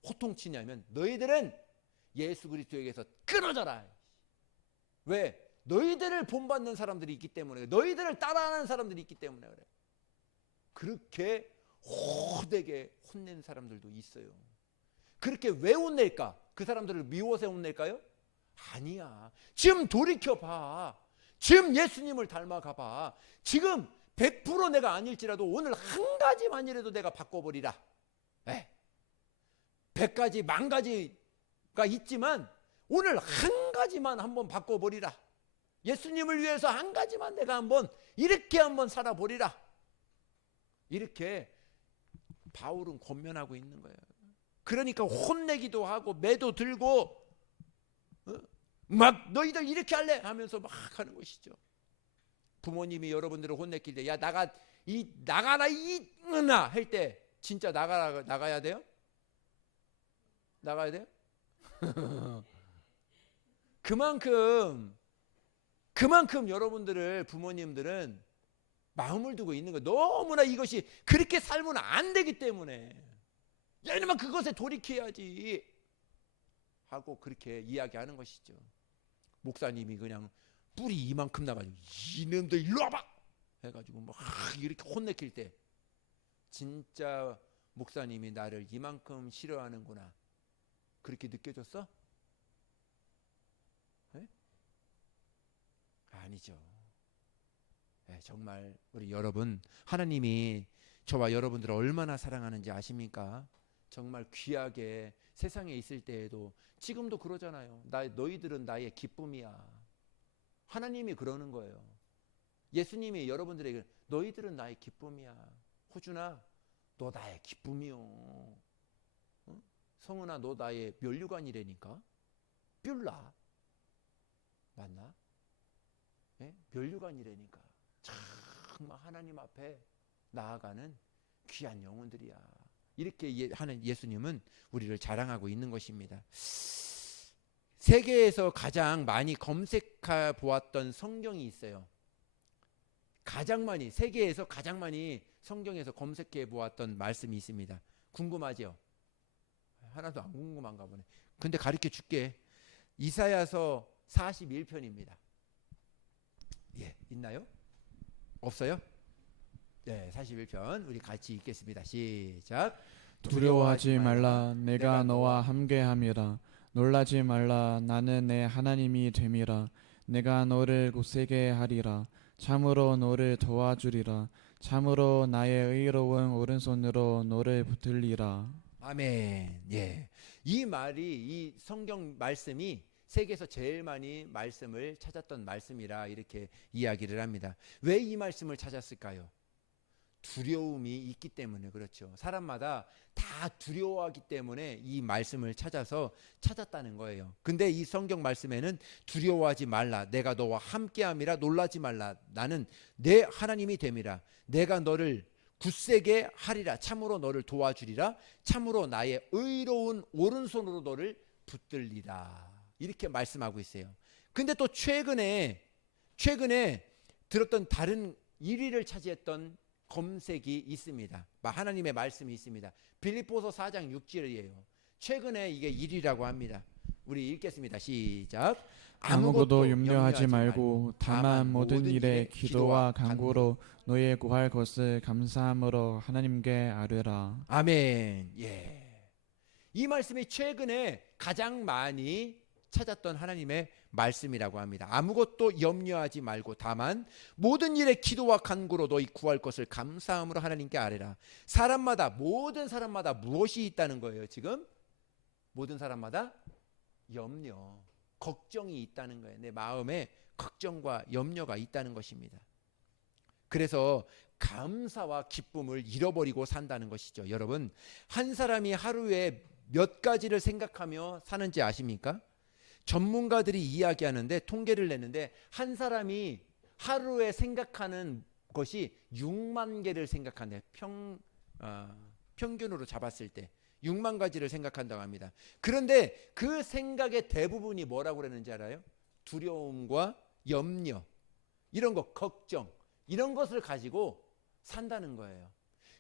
호통치냐면, 너희들은 예수 그리스도에게서 끊어져라. 왜? 너희들을 본받는 사람들이 있기 때문에, 너희들을 따라하는 사람들이 있기 때문에 그래. 그렇게 호되게 혼낸 사람들도 있어요. 그렇게 왜 혼낼까? 그 사람들을 미워서 혼낼까요? 아니야. 지금 돌이켜봐. 지금 예수님을 닮아가봐. 지금 100% 내가 아닐지라도 오늘 한 가지만이라도 내가 바꿔버리라. 100가지, 10,000가지가 있지만 오늘 한 가지만 한번 바꿔버리라. 예수님을 위해서 한 가지만 내가 이렇게 한번 살아버리라. 이렇게 바울은 권면하고 있는 거예요. 그러니까 혼내기도 하고 매도 들고 막 너희들 이렇게 할래 하면서 막 하는 것이죠. 부모님이 여러분들을 혼냈길 때, 야 나가라 이나 할 때 진짜 나가야 돼요? 나가야 돼요? 그만큼 여러분들을, 부모님들은 마음을 두고 있는 거예요. 너무나 이것이 그렇게 살면 안 되기 때문에, 야 이놈아 그것에 돌이켜야지 하고 그렇게 이야기하는 것이죠. 목사님이 그냥 뿔이 이만큼 나가지고 이놈들 일로 와봐 해가지고 막 이렇게 혼내킬 때, 진짜 목사님이 나를 이만큼 싫어하는구나 그렇게 느껴졌어? 네? 아니죠. 네, 정말 우리 여러분, 하나님이 저와 여러분들을 얼마나 사랑하는지 아십니까? 정말 귀하게 세상에 있을 때에도, 지금도 그러잖아요. 너희들은 나의 기쁨이야. 하나님이 그러는 거예요. 예수님이 여러분들에게 너희들은 나의 기쁨이야. 호준아, 너 나의 기쁨이요. 성은아, 너 나의 면류관이라니까. 뷸라 맞나? 네? 면류관이라니까. 정말 하나님 앞에 나아가는 귀한 영혼들이야. 이렇게 하는 예수님은 우리를 자랑하고 있는 것입니다. 세계에서 가장 많이 검색해 보았던 성경이 있어요. 세계에서 가장 많이 성경에서 검색해 보았던 말씀이 있습니다. 궁금하죠? 하나도 안 궁금한가 보네. 근데 가르쳐 줄게. 이사야서 41편입니다. 예, 있나요? 없어요? 네, 41편 우리 같이 읽겠습니다. 시작. 두려워하지 말라 내가 너와 함께함이라. 놀라지 말라 나는 내 하나님이 됨이라. 내가 너를 굳세게 하리라. 참으로 너를 도와주리라. 참으로 나의 의로운 오른손으로 너를 붙들리라. 아멘. 예. 이 성경 말씀이 세계에서 제일 많이 말씀을 찾았던 말씀이라 이렇게 이야기를 합니다. 왜 이 말씀을 찾았을까요? 두려움이 있기 때문에 그렇죠. 사람마다 다 두려워하기 때문에 이 말씀을 찾았다는 거예요. 근데 이 성경 말씀에는 두려워하지 말라 내가 너와 함께함이라. 놀라지 말라 나는 내 하나님이 됨이라. 내가 너를 굳세게 하리라. 참으로 너를 도와주리라. 참으로 나의 의로운 오른손으로 너를 붙들리라. 이렇게 말씀하고 있어요. 근데 또 최근에 들었던 다른 1위를 차지했던 검색이 있습니다. 하나님의 말씀이 있습니다. 빌립보서 4장 6절이에요. 최근에 이게 1위라고 합니다. 우리 읽겠습니다. 시작. 아무것도 염려하지 말고 다만 모든 일에 기도와 간구로 너의 구할 것을 감사함으로 하나님께 아뢰라. 아멘. 예. 이 말씀이 최근에 가장 많이 찾았던 하나님의 말씀이라고 합니다. 아무것도 염려하지 말고 다만 모든 일에 기도와 간구로 너희 구할 것을 감사함으로 하나님께 아뢰라. 모든 사람마다 무엇이 있다는 거예요? 지금 모든 사람마다 염려, 걱정이 있다는 거예요. 내 마음에 걱정과 염려가 있다는 것입니다. 그래서 감사와 기쁨을 잃어버리고 산다는 것이죠. 여러분, 한 사람이 하루에 몇 가지를 생각하며 사는지 아십니까? 전문가들이 이야기하는데, 통계를 내는데 한 사람이 하루에 생각하는 것이 6만 개를 생각한대. 평균으로 잡았을 때 6만 가지를 생각한다고 합니다. 그런데 그 생각의 대부분이 뭐라고 그러는지 알아요? 두려움과 염려, 이런 거, 걱정, 이런 것을 가지고 산다는 거예요.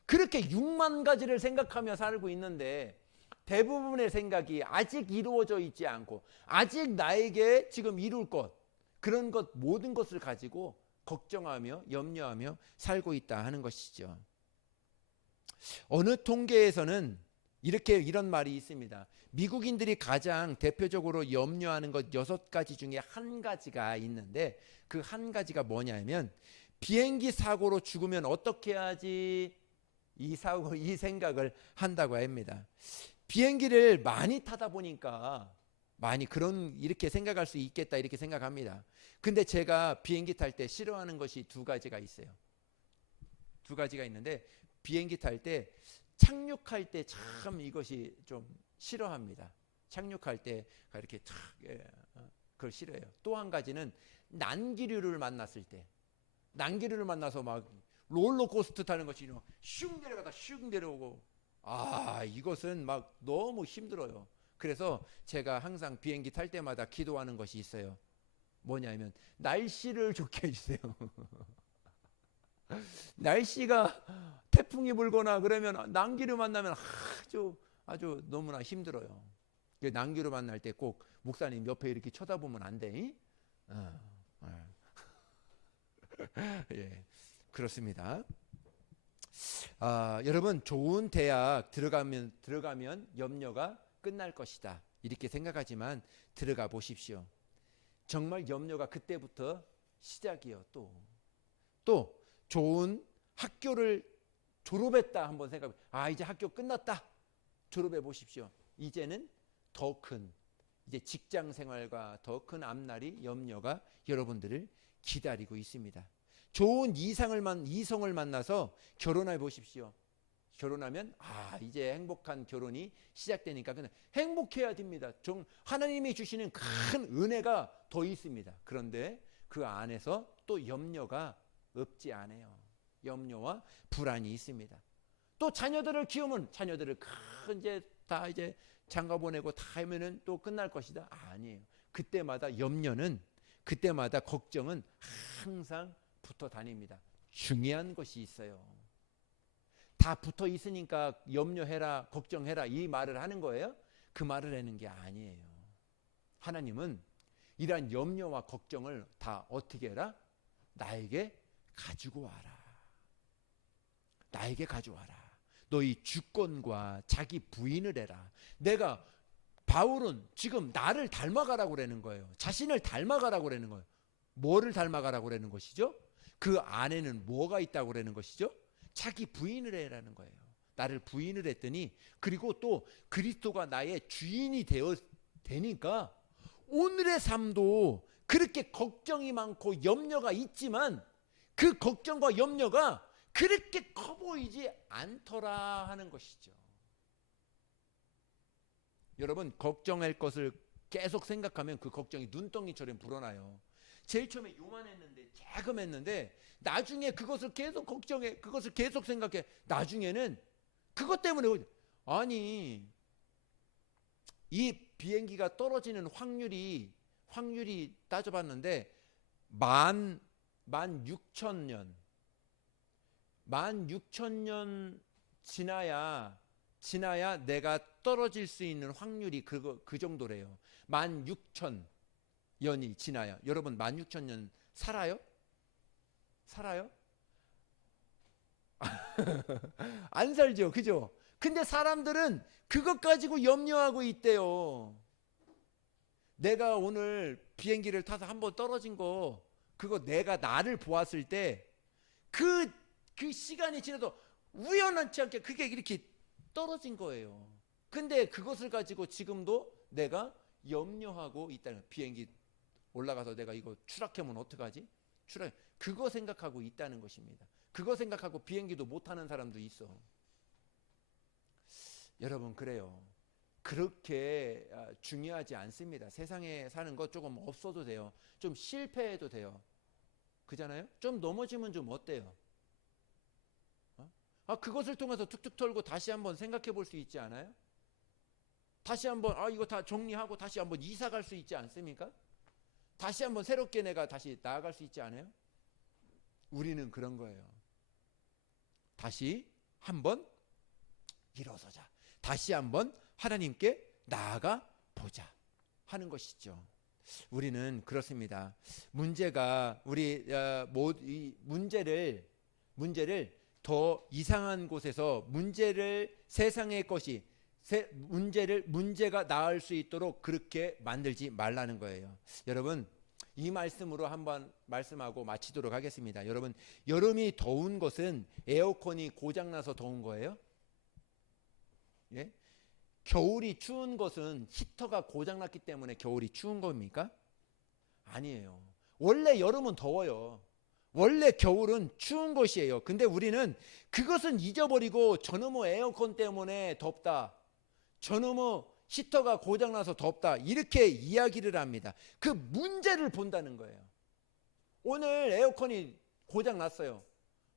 그렇게 6만 가지를 생각하며 살고 있는데 대부분의 생각이 아직 이루어져 있지 않고 아직 나에게 지금 이룰 것, 그런 것, 모든 것을 가지고 걱정하며 염려하며 살고 있다 하는 것이죠. 어느 통계에서는 이런 말이 있습니다. 미국인들이 가장 대표적으로 염려하는 것 6가지 중에 한 가지가 있는데, 그 한 가지가 뭐냐면 비행기 사고로 죽으면 어떻게 해야지, 이 생각을 한다고 합니다. 비행기를 많이 타다 보니까 이렇게 생각할 수 있겠다, 이렇게 생각합니다. 근데 제가 비행기 탈 때 싫어하는 것이 2가지가 있어요. 2가지가 있는데, 비행기 탈 때 착륙할 때 참 이것이 좀 싫어합니다. 착륙할 때 이렇게 그걸 싫어해요. 또 한 가지는 난기류를 만났을 때, 난기류를 만나서 막 롤러코스터 타는 것이 슉 내려가다 슉 내려오고, 이것은 막 너무 힘들어요. 그래서 제가 항상 비행기 탈 때마다 기도하는 것이 있어요. 뭐냐면 날씨를 좋게 해주세요. 날씨가 태풍이 불거나 그러면 난기류 만나면 아주 너무나 힘들어요. 난기류 만날 때 꼭 목사님 옆에 이렇게 쳐다보면 안 돼. 예, 그렇습니다. 여러분, 좋은 대학 들어가면 염려가 끝날 것이다, 이렇게 생각하지만 들어가 보십시오. 정말 염려가 그때부터 시작이에요. 또 좋은 학교를 졸업했다 한번 생각해. 이제 학교 끝났다. 졸업해 보십시오. 이제는 더 큰 이제 직장 생활과 더 큰 앞날이, 염려가 여러분들을 기다리고 있습니다. 좋은 이성을 만나서 결혼해 보십시오. 결혼하면 이제 행복한 결혼이 시작되니까 그냥 행복해야 됩니다. 하나님이 주시는 큰 은혜가 더 있습니다. 그런데 그 안에서 또 염려가 없지 않아요. 염려와 불안이 있습니다. 또 자녀들을 키우면 자녀들을 이제 다 이제 장가 보내고 다 하면은 또 끝날 것이다. 아니에요. 그때마다 염려는, 그때마다 걱정은 항상 붙어 다닙니다. 중요한 것이 있어요. 다 붙어 있으니까 염려해라, 걱정해라 이 말을 하는 거예요? 그 말을 하는 게 아니에요. 하나님은 이러한 염려와 걱정을 다 어떻게 해라? 나에게 가지고 와라. 나에게 가져와라. 너희 주권과 자기 부인을 해라. 내가, 바울은 지금 나를 닮아가라고 그러는 거예요. 자신을 닮아가라고 그러는 거예요. 뭐를 닮아가라고 그러는 것이죠? 그 안에는 뭐가 있다고 그러는 것이죠? 자기 부인을 해라는 거예요. 나를 부인을 했더니, 그리고 또 그리스도가 나의 주인이 되니까 오늘의 삶도 그렇게 걱정이 많고 염려가 있지만 그 걱정과 염려가 그렇게 커 보이지 않더라 하는 것이죠. 여러분, 걱정할 것을 계속 생각하면 그 걱정이 눈덩이처럼 불어나요. 제일 처음에 요만했는데, 자금했는데, 나중에 그것을 계속 걱정해, 그것을 계속 생각해. 나중에는 그것 때문에, 아니, 이 비행기가 떨어지는 확률이 따져봤는데 16,000년 지나야 내가 떨어질 수 있는 확률이 그 정도래요. 16,000년이 지나야. 여러분 16,000년 살아요? 안 살죠, 그죠? 근데 사람들은 그것 가지고 염려하고 있대요. 내가 오늘 비행기를 타서 한번 떨어진 거, 그거 내가 나를 보았을 때 그 시간이 지나도 우연치 않게 그게 이렇게 떨어진 거예요. 근데 그것을 가지고 지금도 내가 염려하고 있다는, 비행기 올라가서 내가 이거 추락하면 어떡하지? 그거 생각하고 있다는 것입니다. 그거 생각하고 비행기도 못 타는 사람도 있어. 여러분, 그래요. 그렇게 중요하지 않습니다. 세상에 사는 거 조금 없어도 돼요. 좀 실패해도 돼요. 그잖아요? 좀 넘어지면 좀 어때요? 그것을 통해서 툭툭 털고 다시 한번 생각해 볼 수 있지 않아요? 다시 한번 이거 다 정리하고 다시 한번 이사 갈 수 있지 않습니까? 다시 한번 새롭게 내가 다시 나아갈 수 있지 않아요? 우리는 그런 거예요. 다시 한번 일어서자. 다시 한번 하나님께 나아가 보자 하는 것이죠. 우리는 그렇습니다. 문제가 이 문제를 더 이상한 곳에서 세상의 것이 문제가 나을 수 있도록 그렇게 만들지 말라는 거예요. 여러분, 이 말씀으로 한번 말씀하고 마치도록 하겠습니다. 여러분, 여름이 더운 것은 에어컨이 고장나서 더운 거예요? 예? 겨울이 추운 것은 히터가 고장났기 때문에 겨울이 추운 겁니까? 아니에요. 원래 여름은 더워요. 원래 겨울은 추운 것이에요. 근데 우리는 그것은 잊어버리고 저놈의 에어컨 때문에 덥다, 저놈의 히터가 고장나서 덥다, 이렇게 이야기를 합니다. 그 문제를 본다는 거예요. 오늘 에어컨이 고장났어요.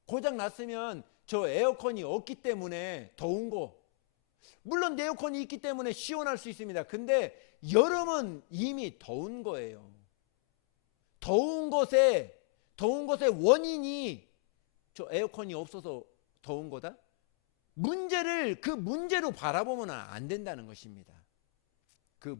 고장났으면 저 에어컨이 없기 때문에 더운 거, 물론 에어컨이 있기 때문에 시원할 수 있습니다. 근데 여름은 이미 더운 거예요. 더운 것의 원인이 저 에어컨이 없어서 더운 거다? 그 문제로 바라보면 안 된다는 것입니다. 그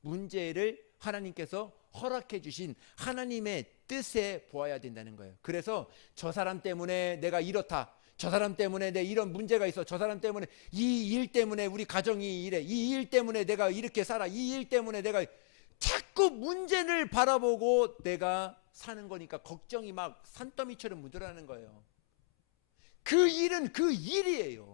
문제를 하나님께서 허락해 주신 하나님의 뜻에 보아야 된다는 거예요. 그래서 저 사람 때문에 내가 이렇다, 저 사람 때문에 내 이런 문제가 있어, 저 사람 때문에 이 일 때문에 우리 가정이 이래, 이 일 때문에 내가 이렇게 살아, 이 일 때문에 내가, 자꾸 문제를 바라보고 내가 사는 거니까 걱정이 막 산더미처럼 묻어나는 거예요. 그 일은 그 일이에요.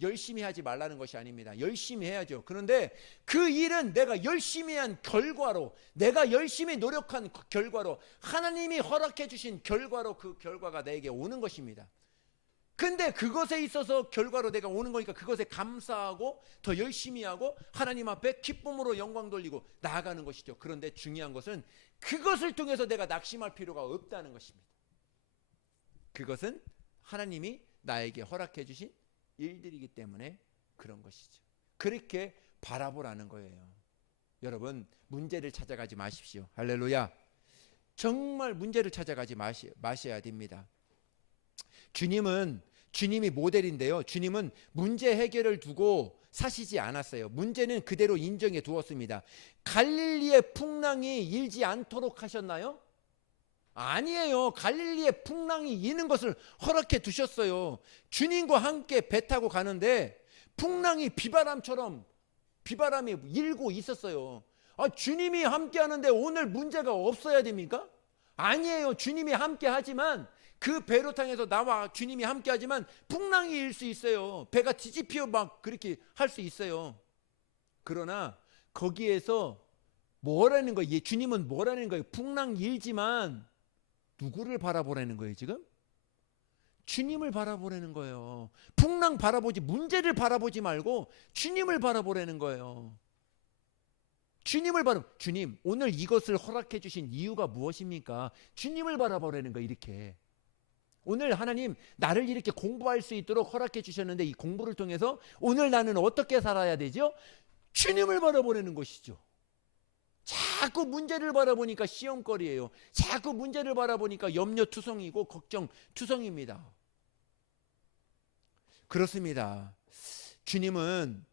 열심히 하지 말라는 것이 아닙니다. 열심히 해야죠. 그런데 그 일은 내가 열심히 한 결과로, 내가 열심히 노력한 결과로, 하나님이 허락해 주신 결과로 그 결과가 내게 오는 것입니다. 근데 그것에 있어서 결과로 내가 오는 거니까 그것에 감사하고 더 열심히 하고 하나님 앞에 기쁨으로 영광 돌리고 나아가는 것이죠. 그런데 중요한 것은 그것을 통해서 내가 낙심할 필요가 없다는 것입니다. 그것은 하나님이 나에게 허락해 주신 일들이기 때문에 그런 것이죠. 그렇게 바라보라는 거예요. 여러분, 문제를 찾아가지 마십시오. 할렐루야. 정말 문제를 찾아가지 마셔야 됩니다. 주님이 모델인데요. 주님은 문제 해결을 두고 사시지 않았어요. 문제는 그대로 인정해 두었습니다. 갈릴리의 풍랑이 일지 않도록 하셨나요? 아니에요. 갈릴리의 풍랑이 이는 것을 허락해 두셨어요. 주님과 함께 배 타고 가는데 풍랑이 비바람이 일고 있었어요. 주님이 함께 하는데 오늘 문제가 없어야 됩니까? 아니에요. 주님이 함께 하지만 그 배로 타면서 나와 주님이 함께 하지만 풍랑이 일 수 있어요. 배가 뒤집혀 막 그렇게 할 수 있어요. 그러나 거기에서 뭐라는 거예요? 주님은 뭐라는 거예요? 풍랑 일지만 누구를 바라보라는 거예요 지금? 주님을 바라보라는 거예요. 풍랑 바라보지, 문제를 바라보지 말고 주님을 바라보라는 거예요. 주님, 오늘 이것을 허락해 주신 이유가 무엇입니까? 주님을 바라보라는 거예요. 이렇게 오늘 하나님 나를 이렇게 공부할 수 있도록 허락해 주셨는데 이 공부를 통해서 오늘 나는 어떻게 살아야 되죠? 주님을 바라보라는 것이죠. 자꾸 문제를 바라보니까 시험거리예요. 자꾸 문제를 바라보니까 염려투성이고 걱정투성입니다. 그렇습니다. 주님은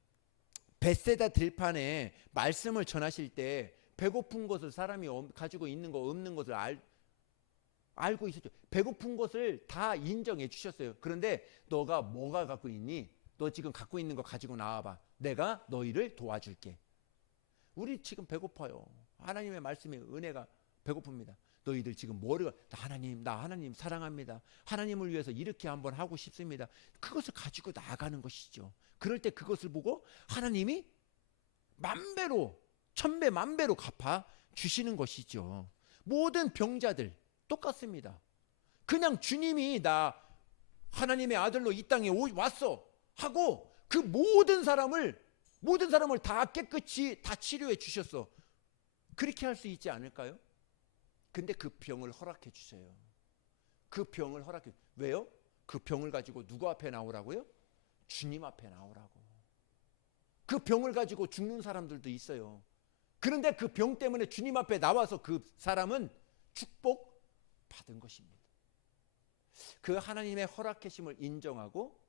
벳세다 들판에 말씀을 전하실 때 배고픈 것을 사람이 가지고 있는 거 없는 것을 알고 있었죠. 배고픈 것을 다 인정해 주셨어요. 그런데 너가 뭐가 갖고 있니? 너 지금 갖고 있는 거 가지고 나와봐. 내가 너희를 도와줄게. 우리 지금 배고파요. 하나님의 말씀의 은혜가 배고픕니다. 너희들 지금 나 하나님 사랑합니다. 하나님을 위해서 이렇게 한번 하고 싶습니다. 그것을 가지고 나아가는 것이죠. 그럴 때 그것을 보고 하나님이 만배로, 천배 만배로 갚아 주시는 것이죠. 모든 병자들 똑같습니다. 그냥 주님이 나 하나님의 아들로 이 땅에 왔어 하고 그 모든 사람을 다 깨끗이 다 치료해 주셨어. 그렇게 할 수 있지 않을까요? 근데 그 병을 허락해 주세요. 그 병을 허락해. 왜요? 그 병을 가지고 누구 앞에 나오라고요? 주님 앞에 나오라고. 그 병을 가지고 죽는 사람들도 있어요. 그런데 그 병 때문에 주님 앞에 나와서 그 사람은 축복 받은 것입니다. 그 하나님의 허락하심을 인정하고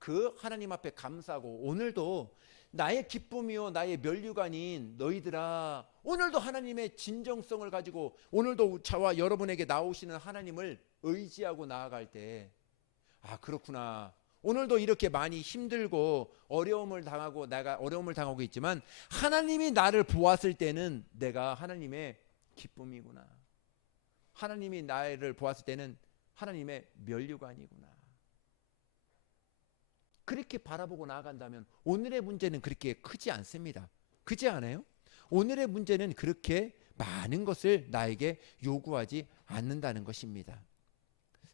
그 하나님 앞에 감사하고 오늘도 나의 기쁨이요 나의 면류관인 너희들아, 오늘도 하나님의 진정성을 가지고 오늘도 저와 여러분에게 나오시는 하나님을 의지하고 나아갈 때 그렇구나. 오늘도 이렇게 많이 힘들고 어려움을 당하고 있지만 하나님이 나를 보았을 때는 내가 하나님의 기쁨이구나. 하나님이 나를 보았을 때는 하나님의 면류관이구나. 그렇게 바라보고 나아간다면 오늘의 문제는 그렇게 크지 않습니다. 그렇지 않아요? 오늘의 문제는 그렇게 많은 것을 나에게 요구하지 않는다는 것입니다.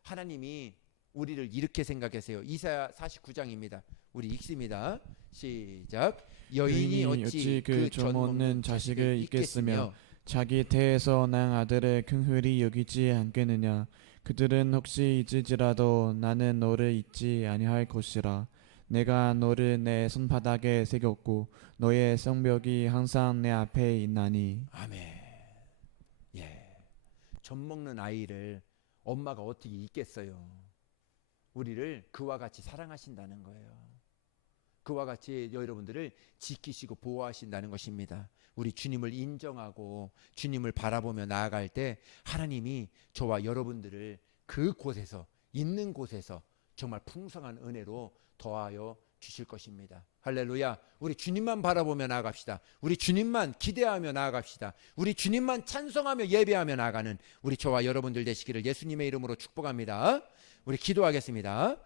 하나님이 우리를 이렇게 생각하세요. 이사야 49장입니다. 우리 읽습니다. 시작. 여인이 어찌 그 젖 먹는 자식을 잊겠으며 자기 태에서 난 아들을 긍휼히 여기지 않겠느냐. 그들은 혹시 잊을지라도 나는 너를 잊지 아니할 것이라. 내가 너를 내 손바닥에 새겼고 너의 성벽이 항상 내 앞에 있나니. 아멘. 젖 먹는 아이를 엄마가 어떻게 잊겠어요? 우리를 그와 같이 사랑하신다는 거예요. 그와 같이 여러분들을 지키시고 보호하신다는 것입니다. 우리 주님을 인정하고 주님을 바라보며 나아갈 때 하나님이 저와 여러분들을 그곳에서 있는 곳에서 정말 풍성한 은혜로 더하여 주실 것입니다. 할렐루야. 우리 주님만 바라보며 나아갑시다. 우리 주님만 기대하며 나아갑시다. 우리 주님만 찬송하며 예배하며 나아가는 우리 저와 여러분들 되시기를 예수님의 이름으로 축복합니다. 우리 기도하겠습니다.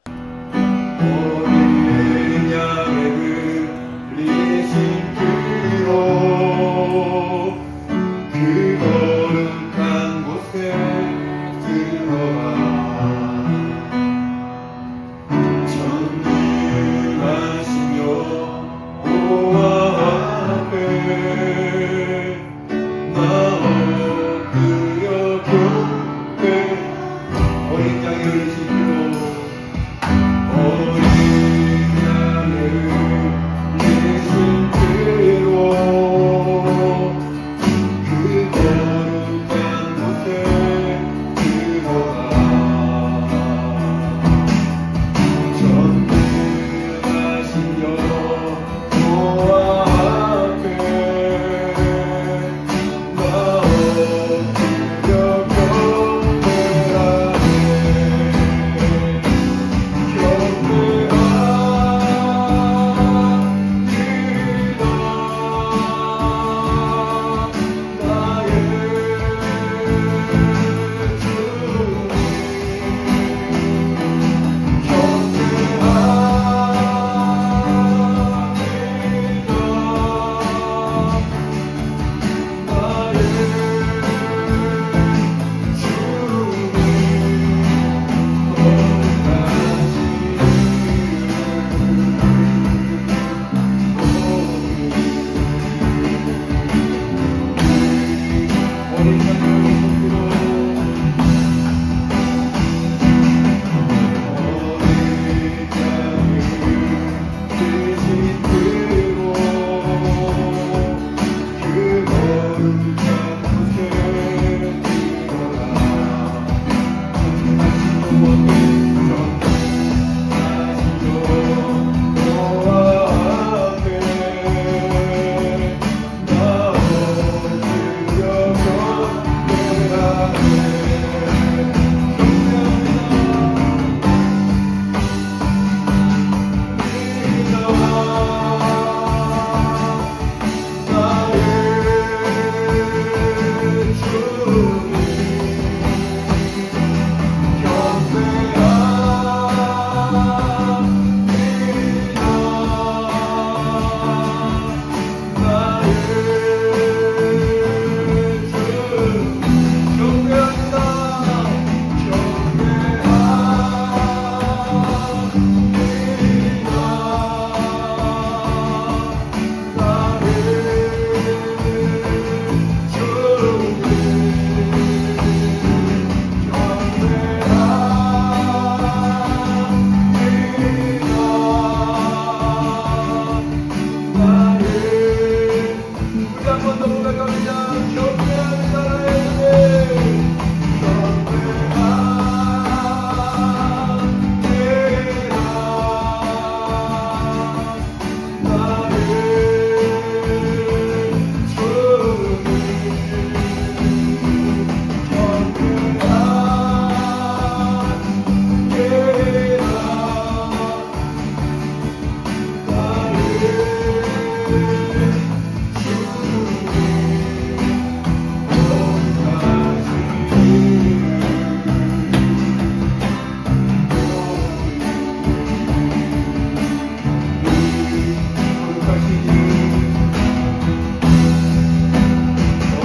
그 거룩한 곳에 들어가 전능하시며 보아 앞에 나 엎드려 경배 어린 양의 의식으로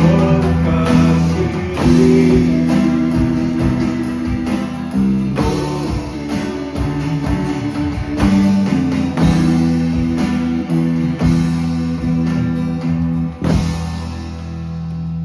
거룩하시니